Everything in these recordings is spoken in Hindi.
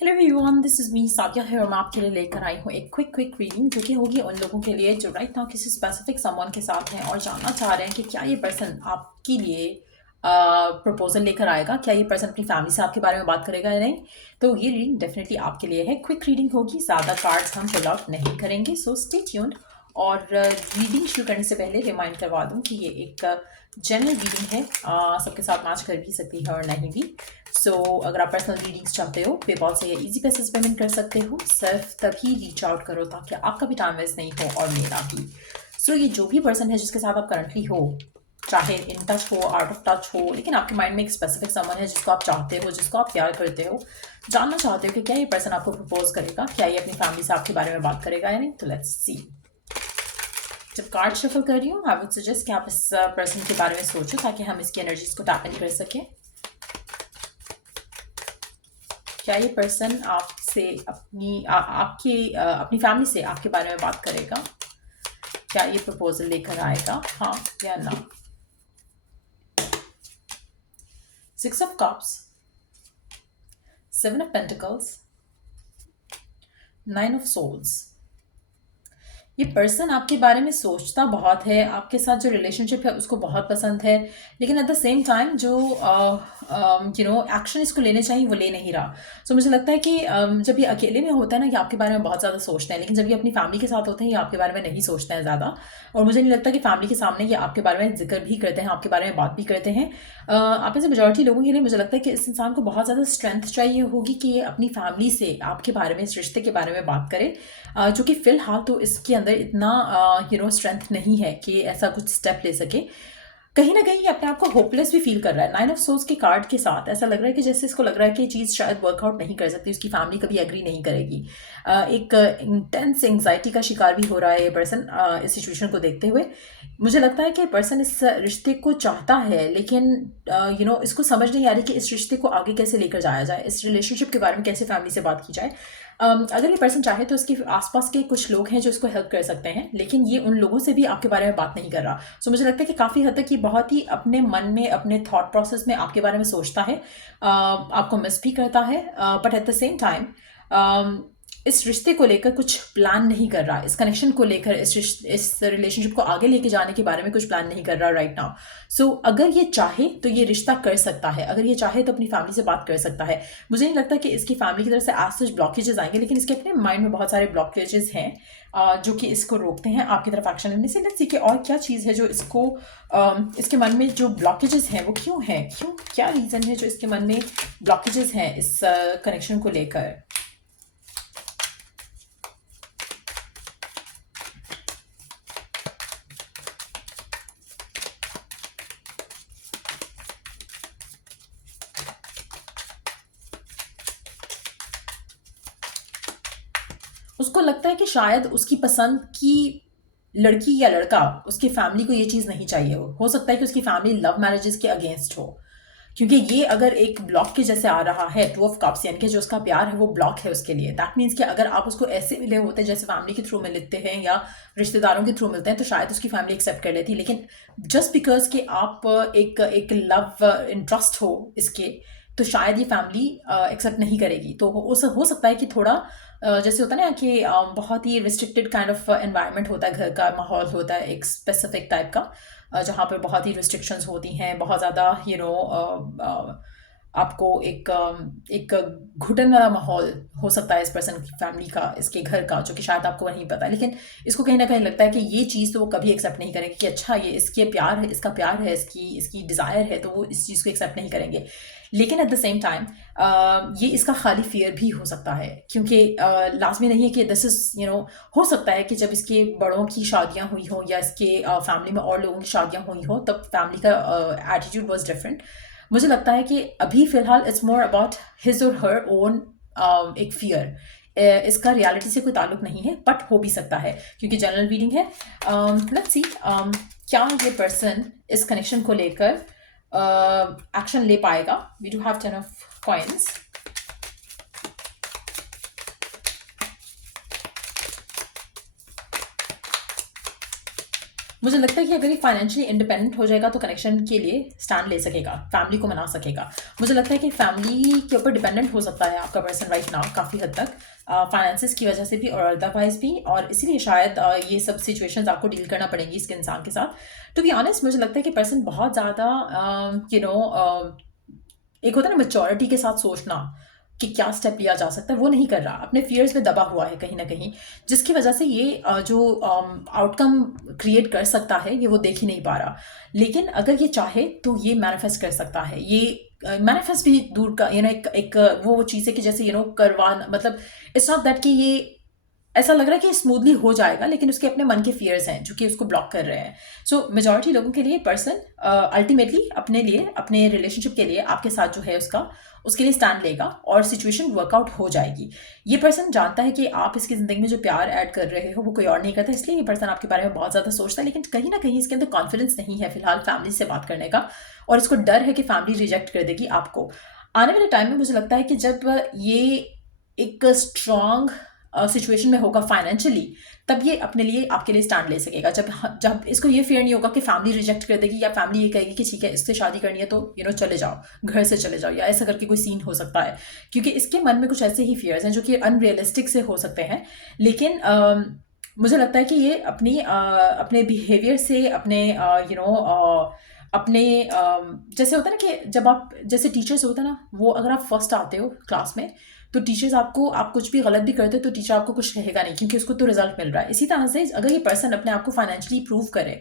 Hello everyone, this is me Sadia है और मैं आपके लिए लेकर आई हूँ एक क्विक रीडिंग जो कि होगी उन लोगों के लिए जो राइट नाउ किसी स्पेसिफिक समवन के साथ हैं और जानना चाह रहे हैं कि क्या ये पर्सन आपके लिए प्रपोजल लेकर आएगा, क्या ये पर्सन अपनी फैमिली से आपके बारे में बात करेगा या नहीं। तो ये रीडिंग डेफिनेटली आपके लिए है। क्विक रीडिंग होगी, ज़्यादा कार्ड्स हम पुल आउट नहीं करेंगे, सो स्टे ट्यून्ड। और रीडिंग शुरू करने से पहले रिमाइंड करवा दूं कि ये एक जनरल रीडिंग है, सबके साथ मैच कर भी सकती है और नहीं भी। सो अगर आप पर्सनल रीडिंग्स चाहते हो, पेपॉल से या इजी पैसेज पेमेंट कर सकते हो। सिर्फ तभी रीच आउट करो ताकि आपका भी टाइम वेस्ट नहीं हो और मेरा भी। सो ये जो भी पर्सन है जिसके साथ आप करंटली हो, चाहे इन टच हो, आउट ऑफ टच हो, लेकिन आपके माइंड में एक स्पेसिफिक समन है जिसको आप चाहते हो, जिसको आप प्यार करते हो, जानना चाहते हो कि क्या ये पर्सन आपको प्रपोज करेगा, क्या ये अपनी फैमिली से आपके बारे में बात करेगा या नहीं। तो लेट्स सी। जब कार्ड शफल कर रही हूँ, आई वुड सजेस्ट कि आप इस पर्सन के बारे में सोचो ताकि हम इसकी एनर्जीज को टैप इन कर सकें। क्या ये पर्सन आपसे अपनी फैमिली से आपके बारे में बात करेगा? क्या ये प्रपोजल लेकर आएगा, हाँ या ना? 6 of Cups, 7 of Pentacles, 9 of Swords। ये पर्सन आपके बारे में सोचता बहुत है, आपके साथ जो रिलेशनशिप है उसको बहुत पसंद है, लेकिन एट द सेम टाइम जो एक्शन इसको लेने चाहिए वो ले नहीं रहा। सो मुझे लगता है कि जब ये अकेले में होता है ना, ये आपके बारे में बहुत ज़्यादा सोचते हैं, लेकिन जब ये अपनी फैमिली के साथ होते हैं ये आपके बारे में नहीं सोचते हैं ज़्यादा। और मुझे नहीं लगता कि फैमिली के सामने ये आपके बारे में जिक्र भी करते हैं, आपके बारे में बात भी करते हैं। आप में से मेजॉरिटी लोगों के लिए मुझे लगता है कि इस इंसान को बहुत ज़्यादा स्ट्रेंथ चाहिए होगी कि ये अपनी फैमिली से आपके बारे में, इस रिश्ते के बारे में बात करे, जो कि फ़िलहाल तो इसके अंदर इतना स्ट्रेंथ नहीं है कि ऐसा कुछ स्टेप ले सके। कहीं ना कहीं ये अपने आप को होपलेस भी फील कर रहा है। 9 of Swords के कार्ड के साथ ऐसा लग रहा है कि जैसे इसको लग रहा है कि ये चीज़ शायद वर्कआउट नहीं कर सकती, उसकी फैमिली कभी एग्री नहीं करेगी। एक इंटेंस एंग्जाइटी का शिकार भी हो रहा है ये पर्सन इस सिचुएशन को देखते हुए। मुझे लगता है कि पर्सन इस रिश्ते को चाहता है, लेकिन इसको समझ नहीं आ रही कि इस रिश्ते को आगे कैसे लेकर जाया जाए, इस रिलेशनशिप के बारे में कैसे फैमिली से बात की जाए। अगर ये पर्सन चाहे तो इसके आसपास के कुछ लोग हैं जो इसको हेल्प कर सकते हैं, लेकिन ये उन लोगों से भी आपके बारे में बात नहीं कर रहा। सो मुझे लगता है कि काफ़ी हद तक ये बहुत ही अपने मन में, अपने थॉट प्रोसेस में आपके बारे में सोचता है, आपको मिस भी करता है, but at the same time इस रिश्ते को लेकर कुछ प्लान नहीं कर रहा, इस कनेक्शन को लेकर, इस रिलेशनशिप को आगे लेके जाने के बारे में कुछ प्लान नहीं कर रहा राइट नाउ। सो अगर ये चाहे तो ये रिश्ता कर सकता है, अगर ये चाहे तो अपनी फैमिली से बात कर सकता है। मुझे नहीं लगता कि इसकी फैमिली की तरफ से एज सच ब्लॉकेजेस आएंगे, लेकिन इसके अपने माइंड में बहुत सारे ब्लॉकेजेस हैं जो कि इसको रोकते हैं आपकी तरफ एक्शन लेने से। लेट्स सी कि और क्या चीज़ है जो इसको इसके मन में जो ब्लॉकेजेस हैं वो क्यों हैं, क्या रीज़न है जो इसके मन में ब्लॉकेजेस हैं इस कनेक्शन को लेकर। उसको लगता है कि शायद उसकी पसंद की लड़की या लड़का, उसकी फैमिली को ये चीज़ नहीं चाहिए। हो सकता है कि उसकी फैमिली लव मैरिजेस के अगेंस्ट हो, क्योंकि ये अगर एक ब्लॉक के जैसे आ रहा है, 2 of Cups, यानी कि जो उसका प्यार है वो ब्लॉक है उसके लिए। दैट मीन्स कि अगर आप उसको ऐसे मिले होते जैसे फैमिली के थ्रू मिलते हैं या रिश्तेदारों के थ्रू मिलते हैं तो शायद उसकी फैमिली एक्सेप्ट कर लेती, लेकिन जस्ट बिकॉज कि आप एक लव इंटरेस्ट हो इसके, तो शायद ये फैमिली एक्सेप्ट नहीं करेगी। तो हो सकता है कि थोड़ा जैसे होता है ना कि बहुत ही रिस्ट्रिक्टेड काइंड ऑफ एनवायरनमेंट होता है, घर का माहौल होता है एक स्पेसिफिक टाइप का, जहाँ पर बहुत ही रिस्ट्रिक्शंस होती हैं, बहुत ज़्यादा आपको एक घुटन वाला माहौल हो सकता है इस पर्सन की फैमिली का, इसके घर का, जो कि शायद आपको नहीं पता। लेकिन इसको कहीं ना कहीं लगता है कि ये चीज़ तो वो कभी एक्सेप्ट नहीं करेंगे कि अच्छा ये इसके प्यार है, इसका प्यार है, इसकी डिज़ायर है, तो वो इस चीज़ को एक्सेप्ट नहीं करेंगे। लेकिन एट द सेम टाइम ये इसका खाली फियर भी हो सकता है, क्योंकि लाजमी नहीं है कि दिस इज़ हो सकता है कि जब इसके बड़ों की शादियां हुई हो या इसके फैमिली में और लोगों की शादियां हुई हो तब फैमिली का एटीट्यूड वाज डिफरेंट। मुझे लगता है कि अभी फ़िलहाल इट्स मोर अबाउट हिज और हर ओन एक फ़ियर। इसका रियलिटी से कोई ताल्लुक नहीं है, बट हो भी सकता है क्योंकि जनरल रीडिंग है। लेट्स सी क्या ये पर्सन इस कनेक्शन को लेकर एक्शन ले पाएगा। We do have 10 of Coins। मुझे लगता है कि अगर ये फाइनेंशियली इंडिपेंडेंट हो जाएगा तो कनेक्शन के लिए स्टैंड ले सकेगा, फैमिली को मना सकेगा। मुझे लगता है कि फैमिली के ऊपर डिपेंडेंट हो सकता है आपका पर्सन राइट नाउ काफ़ी हद तक, फाइनेंसिस की वजह से भी और अदरवाइज भी, और इसीलिए शायद ये सब सिचुएशंस आपको डील करना पड़ेंगी इसके इंसान के साथ। टू बी ऑनेस्ट मुझे लगता है कि पर्सन बहुत ज़्यादा एक होता है ना मैच्योरिटी के साथ सोचना कि क्या स्टेप लिया जा सकता है, वो नहीं कर रहा, अपने फियर्स में दबा हुआ है कहीं ना कहीं, जिसकी वजह से ये जो आउटकम क्रिएट कर सकता है ये वो देख ही नहीं पा रहा। लेकिन अगर ये चाहे तो ये मैनिफेस्ट कर सकता है। ये मैनिफेस्ट भी दूर का एक वो चीज़ है कि जैसे करवाना, मतलब इट्स नॉट दैट कि ये ऐसा लग रहा है कि स्मूथली हो जाएगा, लेकिन उसके अपने मन के फियर्स हैं जो कि उसको ब्लॉक कर रहे हैं। सो मेजॉरिटी लोगों के लिए पर्सन अल्टीमेटली अपने लिए, अपने रिलेशनशिप के लिए आपके साथ जो है उसके लिए स्टैंड लेगा और सिचुएशन वर्कआउट हो जाएगी। ये पर्सन जानता है कि आप इसकी ज़िंदगी में जो प्यार ऐड कर रहे हो वो कोई और नहीं करता, इसलिए ये पर्सन आपके बारे में बहुत ज़्यादा सोचता है। लेकिन कहीं ना कहीं इसके अंदर कॉन्फिडेंस नहीं है फिलहाल फैमिली से बात करने का, और इसको डर है कि फैमिली रिजेक्ट कर देगी आपको। आने वाले टाइम में मुझे लगता है कि जब ये एक स्ट्रॉन्ग सिचुएशन में होगा फाइनेंशियली, तब ये अपने लिए आपके लिए स्टैंड ले सकेगा। जब जब इसको ये फियर नहीं होगा कि फैमिली रिजेक्ट कर देगी या फैमिली ये कहेगी कि ठीक है इससे शादी करनी है तो चले जाओ, घर से चले जाओ, या ऐसा करके कोई सीन हो सकता है, क्योंकि इसके मन में कुछ ऐसे ही फियर्स हैं जो कि अनरियलिस्टिक से हो सकते हैं। लेकिन मुझे लगता है कि ये अपने बिहेवियर से, अपने अपने जैसे होता है ना कि जब आप जैसे टीचर्स होता है ना, वो अगर आप फर्स्ट आते हो क्लास में तो टीचर्स आपको, आप कुछ भी गलत भी करते हो तो टीचर आपको कुछ कहेगा नहीं, क्योंकि उसको तो रिजल्ट मिल रहा है। इसी तरह से अगर ये पर्सन अपने आप को फाइनेंशियली प्रूव करे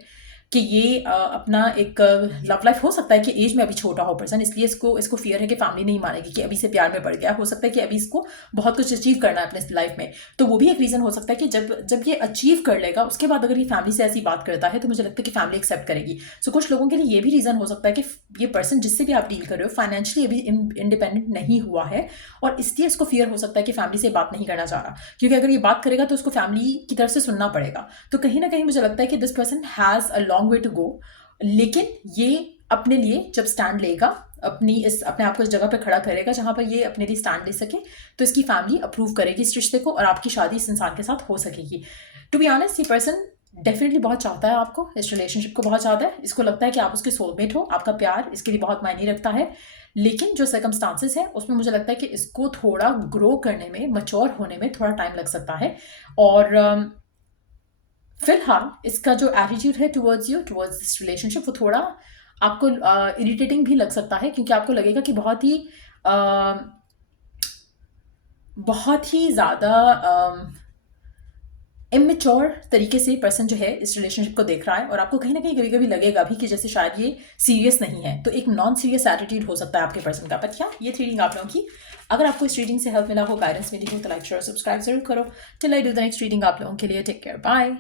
कि ये अपना एक लव लाइफ, हो सकता है कि एज में अभी छोटा हो पर्सन, इसलिए इसको फियर है कि फैमिली नहीं मानेगी कि अभी से प्यार में पड़ गया, हो सकता है कि अभी इसको बहुत कुछ अचीव करना है अपने लाइफ में, तो वो भी एक रीज़न हो सकता है कि जब ये अचीव कर लेगा उसके बाद अगर ये फैमिली से ऐसी बात करता है तो मुझे लगता है कि फैमिली एक्सेप्ट करेगी। सो कुछ लोगों के लिए ये भी रीज़न हो सकता है कि ये पर्सन जिससे भी आप डील कर रहे हो फाइनेंशियली अभी इंडिपेंडेंट नहीं हुआ है, और इसलिए इसको फियर हो सकता है कि फैमिली से बात नहीं करना चाह रहा, क्योंकि अगर ये बात करेगा तो उसको फैमिली की तरफ से सुनना पड़ेगा। तो कहीं ना कहीं मुझे लगता है कि this person has a long way to go, लेकिन ये अपने लिए जब स्टैंड लेगा, अपने आप को इस जगह पे खड़ा करेगा जहां पर ये अपने लिए स्टैंड ले सके, तो इसकी फैमिली अप्रूव करेगी इस रिश्ते को और आपकी शादी इस इंसान के साथ हो सकेगी। टू बी ऑनेस्ट ये पर्सन डेफिनेटली बहुत चाहता है आपको, इस रिलेशनशिप को बहुत चाहता है, इसको लगता है कि आप उसके सोलमेट हो, आपका प्यार इसके लिए बहुत मायने रखता है। लेकिन जो सर्कमस्टांसेस है उसमें मुझे लगता है कि इसको थोड़ा ग्रो करने में, मच्योर होने में थोड़ा टाइम लग सकता है। और फिलहाल इसका जो एटीट्यूड है टुवर्ड्स दिस रिलेशनशिप वो थोड़ा आपको इरिटेटिंग भी लग सकता है, क्योंकि आपको लगेगा कि बहुत ही ज़्यादा इमेच्योर तरीके से पर्सन जो है इस रिलेशनशिप को देख रहा है, और आपको कहीं ना कहीं कभी कभी लगेगा भी कि जैसे शायद ये सीरियस नहीं है, तो एक नॉन सीरियस एटीट्यूड हो सकता है आपके पर्सन का। बट ये थी रीडिंग आप लोगों की। अगर आपको इस रीडिंग से हेल्प मिला हो, गाइडेंस मिली हो, तो लाइक शेयर सब्सक्राइब जरूर करो। Till I do the next reading आप लोगों के लिए टेक केयर, बाय।